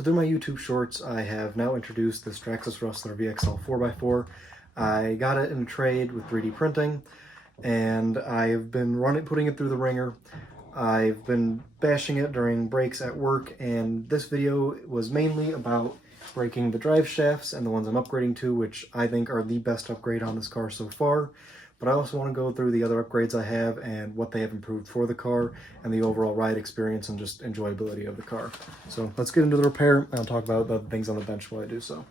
So through my YouTube shorts, I have now introduced this Traxxas Rustler VXL 4x4. I got it in a trade with 3D printing, and I've been putting it through the ringer. I've been bashing it during breaks at work, and this video was mainly about breaking the drive shafts and the ones I'm upgrading to, which I think are the best upgrade on this car so far. But I also want to go through the other upgrades I have and what they have improved for the car and the overall ride experience and just enjoyability of the car. So let's get into the repair, and I'll talk about the things on the bench while I do so.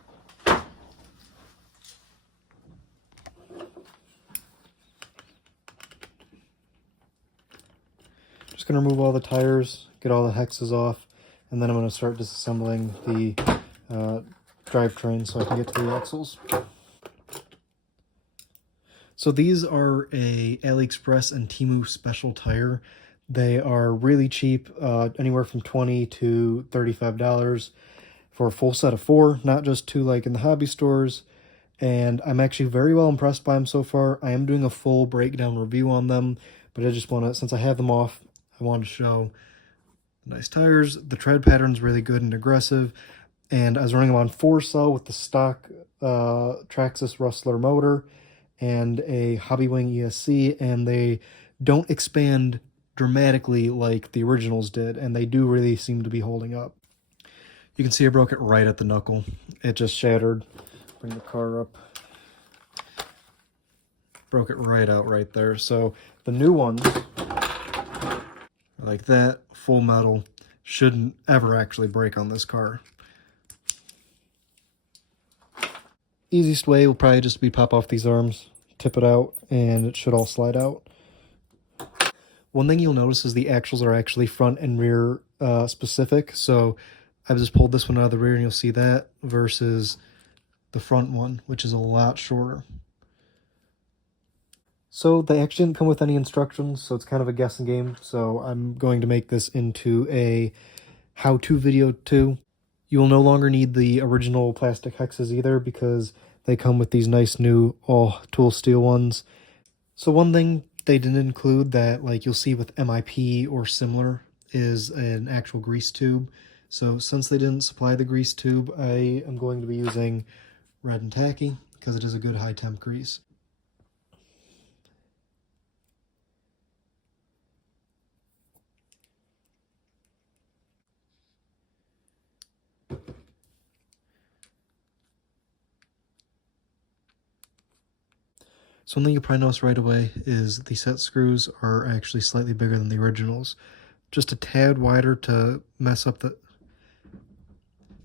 Just going to remove all the tires, get all the hexes off, and then I'm going to start disassembling the drivetrain so I can get to the axles. So these are a AliExpress and Temu special tire. They are really cheap, anywhere from $20 to $35 for a full set of 4, not just 2 like in the hobby stores. And I'm actually very well impressed by them so far. I am doing a full breakdown review on them, but I just want to, since I have them off, I want to show the nice tires. The tread pattern's really good and aggressive. And I was running them on 4-cell with the stock Traxxas Rustler motor and a Hobbywing ESC, and they don't expand dramatically like the originals did, and they do really seem to be holding up. You can see I broke it right at the knuckle. It just shattered. Bring the car up. Broke it right out right there. So the new ones, like that, full metal, shouldn't ever actually break on this car. Easiest way will probably just be pop off these arms, tip it out, and it should all slide out. One thing you'll notice is the axles are actually front and rear specific. So I've just pulled this one out of the rear and you'll see that versus the front one, which is a lot shorter. So they actually didn't come with any instructions, so it's kind of a guessing game. So I'm going to make this into a how-to video too. You will no longer need the original plastic hexes either, because they come with these nice new all-tool steel ones. So one thing they didn't include that like you'll see with MIP or similar is an actual grease tube. So since they didn't supply the grease tube, I am going to be using Red and Tacky because it is a good high temp grease. So one thing you'll probably notice right away is the set screws are actually slightly bigger than the originals. Just a tad wider to mess up the...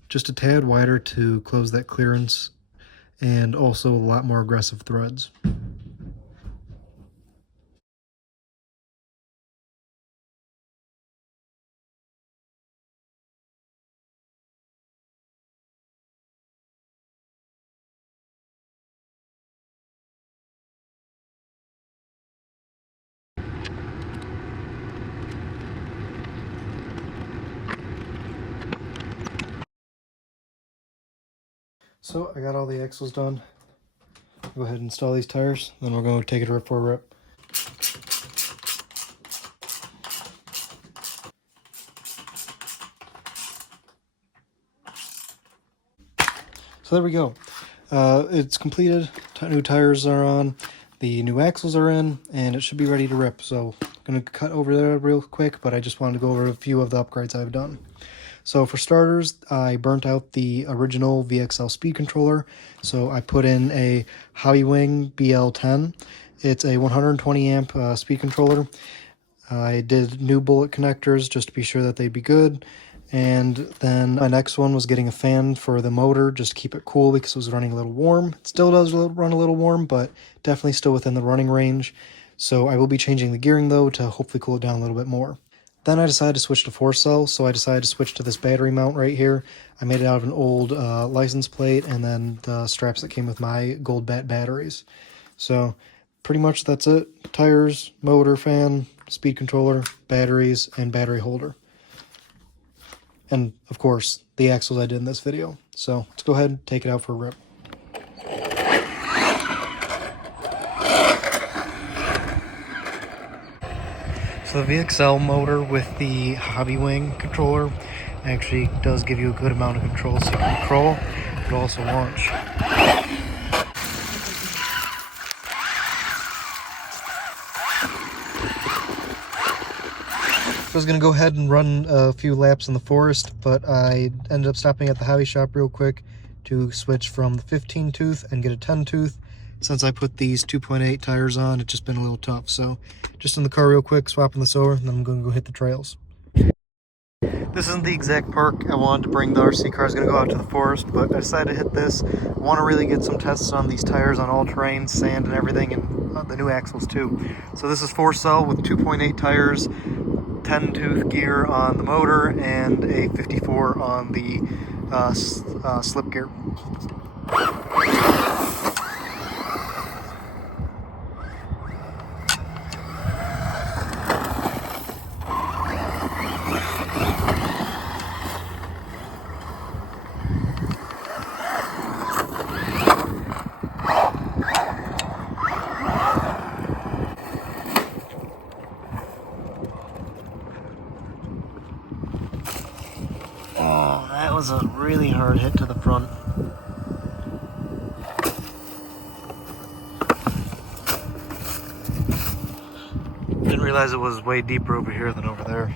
Just a tad wider to close that clearance, and also a lot more aggressive threads. So I got all the axles done. Go ahead and install these tires, then we're going to take it rip for a rip. So there we go. It's completed. New tires are on, the new axles are in, and it should be ready to rip. So I'm going to cut over there real quick, but I just wanted to go over a few of the upgrades I've done. So for starters, I burnt out the original VXL speed controller. So I put in a Hobbywing BL10. It's a 120 amp speed controller. I did new bullet connectors just to be sure that they'd be good. And then my next one was getting a fan for the motor just to keep it cool because it was running a little warm. It still does run a little warm, but definitely still within the running range. So I will be changing the gearing though to hopefully cool it down a little bit more. Then I decided to switch to 4-cell, so I decided to switch to this battery mount right here. I made it out of an old license plate and then the straps that came with my gold batteries. So pretty much that's it. Tires, motor, fan, speed controller, batteries, and battery holder. And of course, the axles I did in this video. So let's go ahead and take it out for a rip. So the VXL motor with the Hobbywing controller actually does give you a good amount of control, so you can crawl, but also launch. I was going to go ahead and run a few laps in the forest, but I ended up stopping at the hobby shop real quick to switch from the 15 tooth and get a 10 tooth. Since I put these 2.8 tires on, it's just been a little tough. So just in the car real quick, swapping this over, and then I'm going to go hit the trails. This isn't the exact park I wanted to bring the RC car. I was going to go out to the forest, but I decided to hit this. I want to really get some tests on these tires on all terrain, sand and everything, and the new axles too. So this is 4-cell with 2.8 tires, 10 tooth gear on the motor, and a 54 on the slip gear. Oh, that was a really hard hit to the front. Didn't realize it was way deeper over here than over there.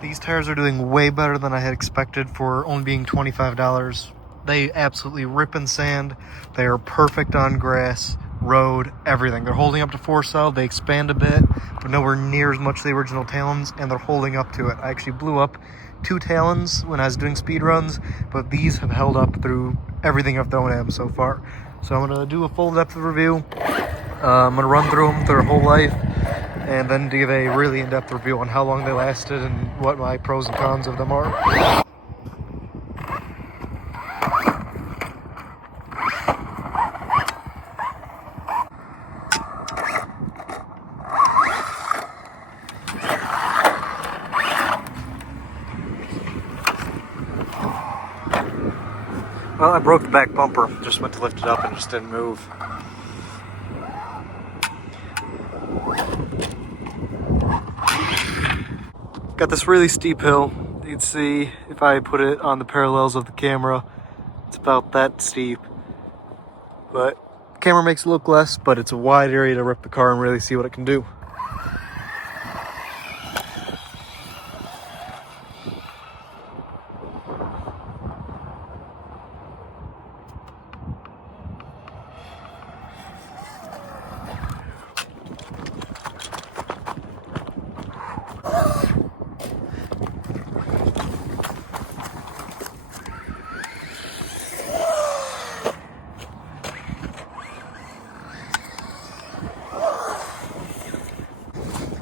These tires are doing way better than I had expected for only being $25. They absolutely rip in sand. They are perfect on grass, road, everything. They're holding up to 4-cell. They expand a bit, but nowhere near as much as the original talons, and they're holding up to it. I actually blew up 2 talons when I was doing speed runs, but these have held up through everything I've thrown at them so far. So I'm going to do a full depth review. I'm going to run through them their whole life, and then give a really in-depth review on how long they lasted and what my pros and cons of them are. Well, I broke the back bumper. Just went to lift it up and it just didn't move. Got this really steep hill. You can see if I put it on the parallels of the camera, it's about that steep. But the camera makes it look less, but it's a wide area to rip the car and really see what it can do.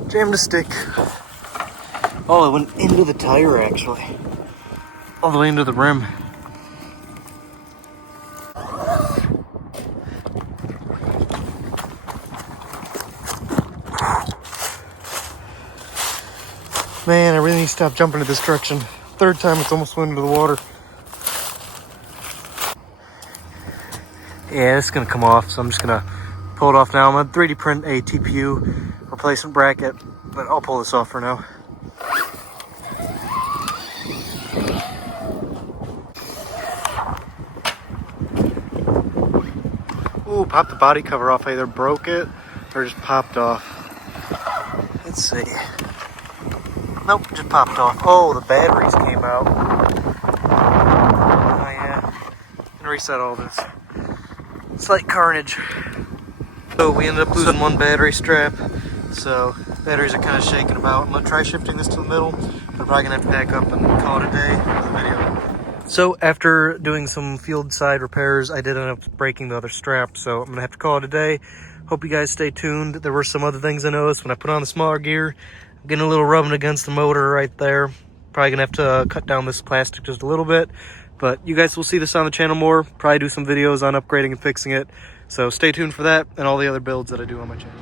Jammed a stick. Oh, it went into the tire actually. All the way into the rim. Man, I really need to stop jumping in this direction. Third time it's almost went into the water. Yeah, it's gonna come off, so I'm just gonna pull it off now. I'm gonna 3D print a TPU replacement bracket, but I'll pull this off for now. Ooh, popped the body cover off. I either broke it or just popped off. Let's see. Nope, just popped off. Oh, the batteries came out. Oh yeah. I'm gonna reset all this. Slight carnage. So we ended up losing one battery strap. So batteries are kind of shaking about. I'm gonna try shifting this to the middle. I'm probably gonna have to pack up and call it a day for the video. So after doing some field side repairs, I did end up breaking the other strap. So I'm gonna have to call it a day. Hope you guys stay tuned. There were some other things I noticed when I put on the smaller gear. I'm getting a little rubbing against the motor right there. Probably gonna have to cut down this plastic just a little bit. But you guys will see this on the channel more. Probably do some videos on upgrading and fixing it. So stay tuned for that and all the other builds that I do on my channel.